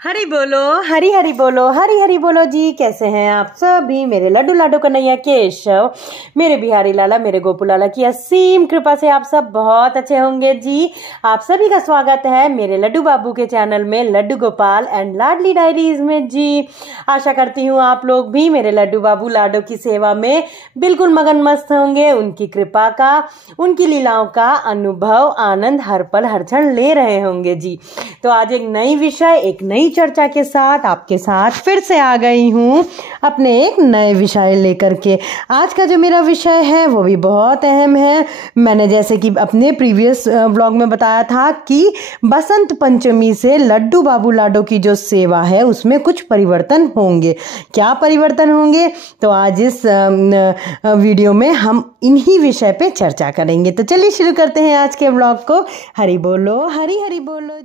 हरी बोलो, हरी हरी बोलो, हरी हरी बोलो जी। कैसे हैं आप सभी मेरे लड्डू लाडो कन्हैया केशव, मेरे बिहारी लाला, मेरे गोपू लाला की असीम कृपा से आप सब बहुत अच्छे होंगे जी। आप सभी का स्वागत है मेरे लड्डू बाबू के चैनल में, लड्डू गोपाल एंड लाडली डायरीज में जी। आशा करती हूँ आप लोग भी मेरे लड्डू बाबू लाडो की सेवा में बिल्कुल मगन मस्त होंगे। उनकी कृपा का, उनकी लीलाओं का अनुभव, आनंद हर पल हर क्षण ले रहे होंगे जी। तो आज एक नई विषय, एक नई चर्चा के साथ आपके साथ फिर से आ गई हूँ अपने एक नए विषय लेकर के। आज का जो मेरा विषय है वो भी बहुत अहम है। मैंने जैसे कि अपने प्रीवियस व्लॉग में बताया था कि बसंत पंचमी से लड्डू बाबू लाडो की जो सेवा है उसमें कुछ परिवर्तन होंगे। क्या परिवर्तन होंगे, तो आज इस वीडियो में हम इन्हीं विषय पे चर्चा करेंगे। तो चलिए शुरू करते हैं आज के व्लॉग को। हरी बोलो, हरी हरी बोलो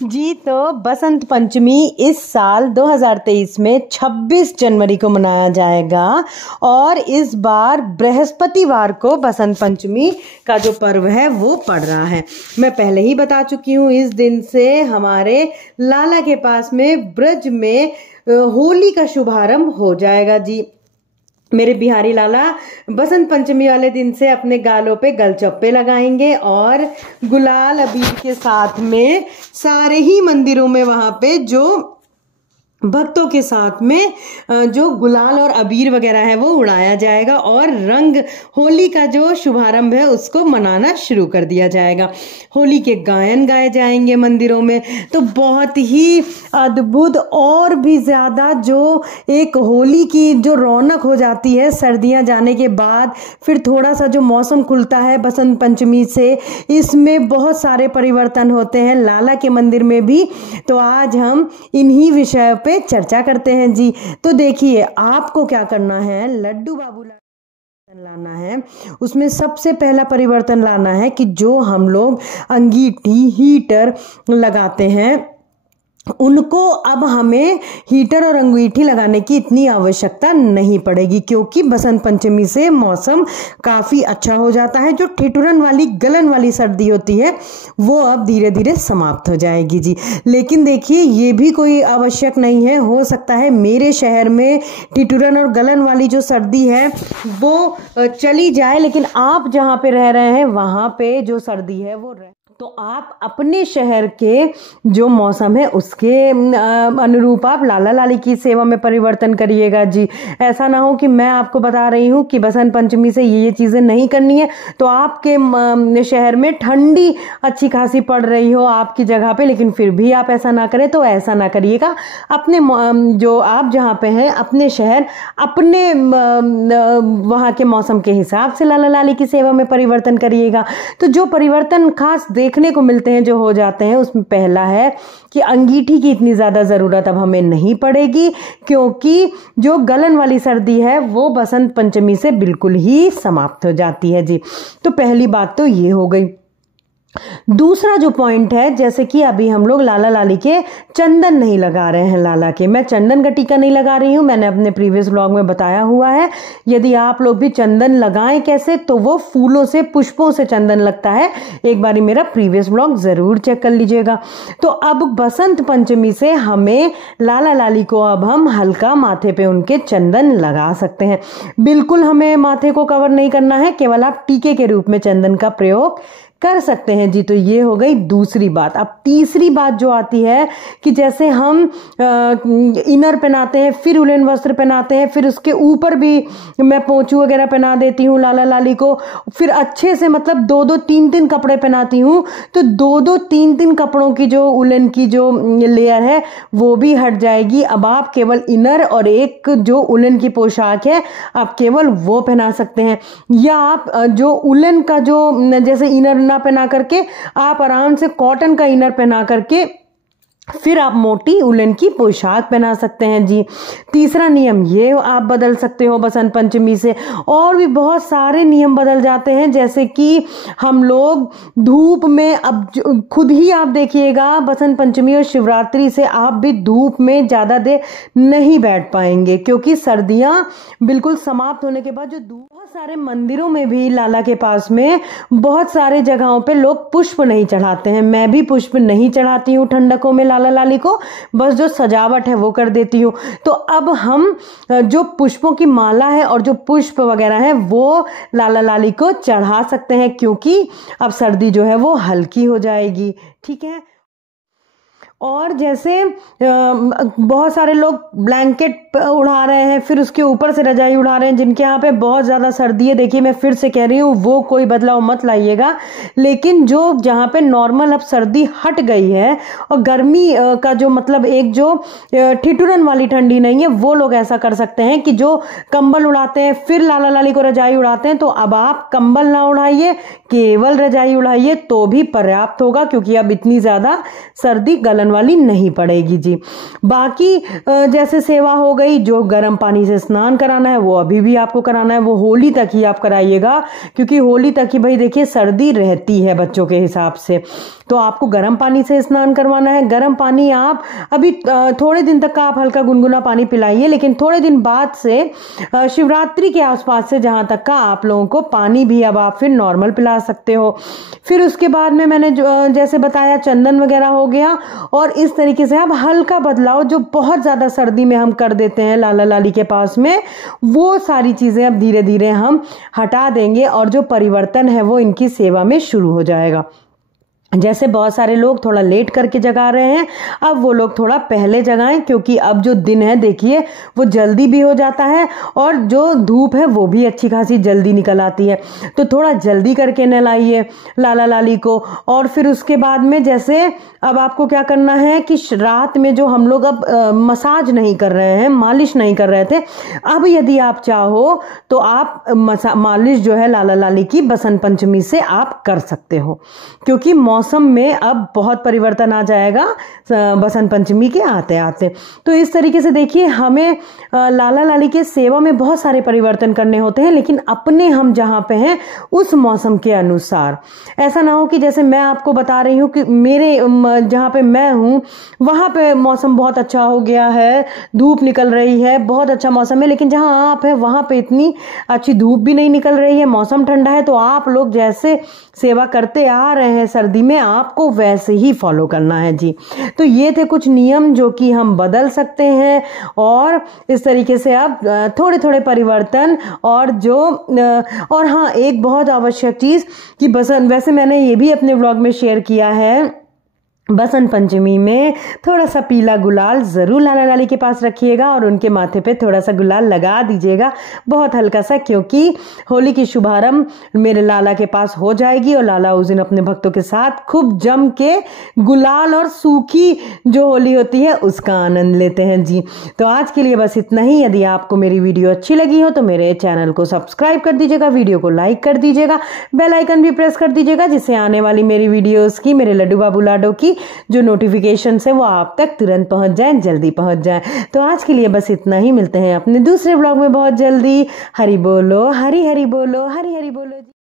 जी। तो बसंत पंचमी इस साल 2023 में 26 जनवरी को मनाया जाएगा और इस बार बृहस्पतिवार को बसंत पंचमी का जो पर्व है वो पड़ रहा है। मैं पहले ही बता चुकी हूँ, इस दिन से हमारे लाला के पास में ब्रज में होली का शुभारंभ हो जाएगा जी। मेरे बिहारी लाला बसंत पंचमी वाले दिन से अपने गालों पे गलचप्पे लगाएंगे और गुलाल अबीर के साथ में सारे ही मंदिरों में वहां पे जो भक्तों के साथ में जो गुलाल और अबीर वगैरह है वो उड़ाया जाएगा और रंग होली का जो शुभारंभ है उसको मनाना शुरू कर दिया जाएगा। होली के गायन गाए जाएंगे मंदिरों में। तो बहुत ही अद्भुत और भी ज़्यादा जो एक होली की जो रौनक हो जाती है सर्दियां जाने के बाद, फिर थोड़ा सा जो मौसम खुलता है बसंत पंचमी से, इसमें बहुत सारे परिवर्तन होते हैं लाला के मंदिर में भी। तो आज हम इन्हीं विषयों पे चर्चा करते हैं जी। तो देखिए, आपको क्या करना है, लड्डू बाबू लाना है। उसमें सबसे पहला परिवर्तन लाना है कि जो हम लोग अंगीठी हीटर लगाते हैं उनको अब हमें हीटर और अंगीठी लगाने की इतनी आवश्यकता नहीं पड़ेगी, क्योंकि बसंत पंचमी से मौसम काफ़ी अच्छा हो जाता है। जो ठिठुरन वाली गलन वाली सर्दी होती है वो अब धीरे धीरे समाप्त हो जाएगी जी। लेकिन देखिए, ये भी कोई आवश्यक नहीं है। हो सकता है मेरे शहर में ठिठुरन और गलन वाली जो सर्दी है वो चली जाए, लेकिन आप जहाँ पे रह रहे हैं वहाँ पे जो सर्दी है वो तो आप अपने शहर के जो मौसम है उसके अनुरूप आप लाला लाली की सेवा में परिवर्तन करिएगा जी। ऐसा ना हो कि मैं आपको बता रही हूँ कि बसंत पंचमी से ये चीज़ें नहीं करनी है, तो आपके शहर में ठंडी अच्छी खासी पड़ रही हो आपकी जगह पे, लेकिन फिर भी आप ऐसा ना करें। तो ऐसा ना करिएगा। अपने जो आप जहाँ पे हैं अपने शहर, अपने वहाँ के मौसम के हिसाब से लाला लाली की सेवा में परिवर्तन करिएगा। तो जो परिवर्तन खास देखने को मिलते हैं, जो हो जाते हैं, उसमें पहला है कि अंगीठी की इतनी ज़्यादा ज़रूरत अब हमें नहीं पड़ेगी, क्योंकि जो गलन वाली सर्दी है वो बसंत पंचमी से बिल्कुल ही समाप्त हो जाती है जी। तो पहली बात तो ये हो गई। दूसरा जो पॉइंट है, जैसे कि अभी हम लोग लाला लाली के चंदन नहीं लगा रहे हैं। लाला के मैं चंदन का टीका नहीं लगा रही हूँ, मैंने अपने प्रीवियस व्लॉग में बताया हुआ है। यदि आप लोग भी चंदन लगाएं कैसे, तो वो फूलों से, पुष्पों से चंदन लगता है। एक बारी मेरा प्रीवियस व्लॉग जरूर चेक कर लीजिएगा। तो अब बसंत पंचमी से हमें लाला लाली को अब हम हल्का माथे पे उनके चंदन लगा सकते हैं। बिल्कुल हमें माथे को कवर नहीं करना है, केवल आप टीके के रूप में चंदन का प्रयोग कर सकते हैं जी। तो ये हो गई दूसरी बात। अब तीसरी बात जो आती है कि जैसे हम इनर पहनाते हैं, फिर उलन वस्त्र पहनाते हैं, फिर उसके ऊपर भी मैं पोंचू वगैरह पहना देती हूँ लाला लाली को, फिर अच्छे से मतलब 2-2 3-3 कपड़े पहनाती हूँ। तो 2-2 3-3 कपड़ों की जो उलन की जो लेयर है वो भी हट जाएगी। अब आप केवल इनर और एक जो उलन की पोशाक है आप केवल वो पहना सकते हैं। या आप जो उलन का जो जैसे इनर ना पहना करके आप आराम से कॉटन का इनर पहना करके फिर आप मोटी उलन की पोशाक पहना सकते हैं जी। तीसरा नियम ये आप बदल सकते हो बसंत पंचमी से। और भी बहुत सारे नियम बदल जाते हैं, जैसे कि हम लोग धूप में, अब खुद ही आप देखिएगा बसंत पंचमी और शिवरात्रि से आप भी धूप में ज्यादा देर नहीं बैठ पाएंगे, क्योंकि सर्दियां बिल्कुल समाप्त होने के बाद जो बहुत सारे मंदिरों में भी लाला के पास में बहुत सारे जगहों पे लोग पुष्प नहीं चढ़ाते हैं। मैं भी पुष्प नहीं चढ़ाती हूँ ठंडकों में लाला लाली को, बस जो सजावट है वो कर देती हूँ। तो अब हम जो पुष्पों की माला है और जो पुष्प वगैरह है वो लाला लाली को चढ़ा सकते हैं, क्योंकि अब सर्दी जो है वो हल्की हो जाएगी। ठीक है। और जैसे बहुत सारे लोग ब्लैंकेट उड़ा रहे हैं, फिर उसके ऊपर से रजाई उड़ा रहे हैं, जिनके यहाँ पे बहुत ज़्यादा सर्दी है, देखिए मैं फिर से कह रही हूँ वो कोई बदलाव मत लाइएगा। लेकिन जो जहाँ पे नॉर्मल अब सर्दी हट गई है और गर्मी का जो मतलब एक जो ठिठुरन वाली ठंडी नहीं है, वो लोग ऐसा कर सकते हैं कि जो कंबल उड़ाते हैं फिर लाला लाली को रजाई उड़ाते हैं, तो अब आप कंबल ना उड़ाइए, केवल रजाई उड़ाइए तो भी पर्याप्त होगा, क्योंकि अब इतनी ज़्यादा सर्दी गलन वाली नहीं पड़ेगी जी। बाकी जैसे सेवा हो गई, जो गर्म पानी से स्नान कराना है वो अभी भी आपको कराना है, वो होली तक ही आप कराइएगा, क्योंकि होली तक ही भाई देखिए सर्दी रहती है बच्चों के हिसाब से। तो आपको गर्म पानी से स्नान करवाना है। गर्म पानी आप अभी थोड़े दिन तक का आप हल्का गुनगुना पानी पिलाइए, लेकिन थोड़े दिन बाद से शिवरात्रि के आसपास से जहां तक का आप लोगों को पानी भी अब आप फिर नॉर्मल पिला सकते हो। फिर उसके बाद में मैंने जैसे बताया चंदन वगैरह हो गया, और इस तरीके से अब हल्का बदलाव जो बहुत ज्यादा सर्दी में हम कर देते हैं लाला लाली के पास में, वो सारी चीजें अब धीरे धीरे हम हटा देंगे और जो परिवर्तन है वो इनकी सेवा में शुरू हो जाएगा। जैसे बहुत सारे लोग थोड़ा लेट करके जगा रहे हैं, अब वो लोग थोड़ा पहले जगाएं, क्योंकि अब जो दिन है देखिए वो जल्दी भी हो जाता है और जो धूप है वो भी अच्छी खासी जल्दी निकल आती है। तो थोड़ा जल्दी करके नहलाइए लाला लाली को। और फिर उसके बाद में जैसे अब आपको क्या करना है कि रात में जो हम लोग अब मसाज नहीं कर रहे हैं, मालिश नहीं कर रहे थे, अब यदि आप चाहो तो आप मालिश जो है लाला लाली की बसंत पंचमी से आप कर सकते हो, क्योंकि मौसम में अब बहुत परिवर्तन आ जाएगा बसंत पंचमी के आते आते। तो इस तरीके से देखिए हमें लाला लाली के सेवा में बहुत सारे परिवर्तन करने होते हैं, लेकिन अपने हम जहां पे हैं उस मौसम के अनुसार। ऐसा ना हो कि जैसे मैं आपको बता रही हूं कि मेरे जहां पे मैं हूं वहां पे मौसम बहुत अच्छा हो गया है, धूप निकल रही है, बहुत अच्छा मौसम है, लेकिन जहां आप है वहां पे इतनी अच्छी धूप भी नहीं निकल रही है, मौसम ठंडा है। तो आप लोग जैसे सेवा करते आ रहे हैं सर्दी में, आपको वैसे ही फॉलो करना है जी। तो ये थे कुछ नियम जो कि हम बदल सकते हैं, और इस तरीके से आप थोड़े थोड़े परिवर्तन और हाँ, एक बहुत आवश्यक चीज कि बसंत, वैसे मैंने ये भी अपने व्लॉग में शेयर किया है, बसंत पंचमी में थोड़ा सा पीला गुलाल जरूर लाला लाली के पास रखिएगा और उनके माथे पे थोड़ा सा गुलाल लगा दीजिएगा, बहुत हल्का सा, क्योंकि होली की शुभारंभ मेरे लाला के पास हो जाएगी और लाला उस दिन अपने भक्तों के साथ खूब जम के गुलाल और सूखी जो होली होती है उसका आनंद लेते हैं जी। तो आज के लिए बस इतना ही। यदि आपको मेरी वीडियो अच्छी लगी हो तो मेरे चैनल को सब्सक्राइब कर दीजिएगा, वीडियो को लाइक कर दीजिएगा, बेल आइकन भी प्रेस कर दीजिएगा, जिससे आने वाली मेरी वीडियोस की, मेरे लड्डू बाबू लाडो की जो नोटिफिकेशन है वो आप तक तुरंत पहुंच जाए, जल्दी पहुंच जाए। तो आज के लिए बस इतना ही। मिलते हैं अपने दूसरे ब्लॉग में बहुत जल्दी। हरि बोलो, हरि हरि बोलो, हरि हरि बोलो जी।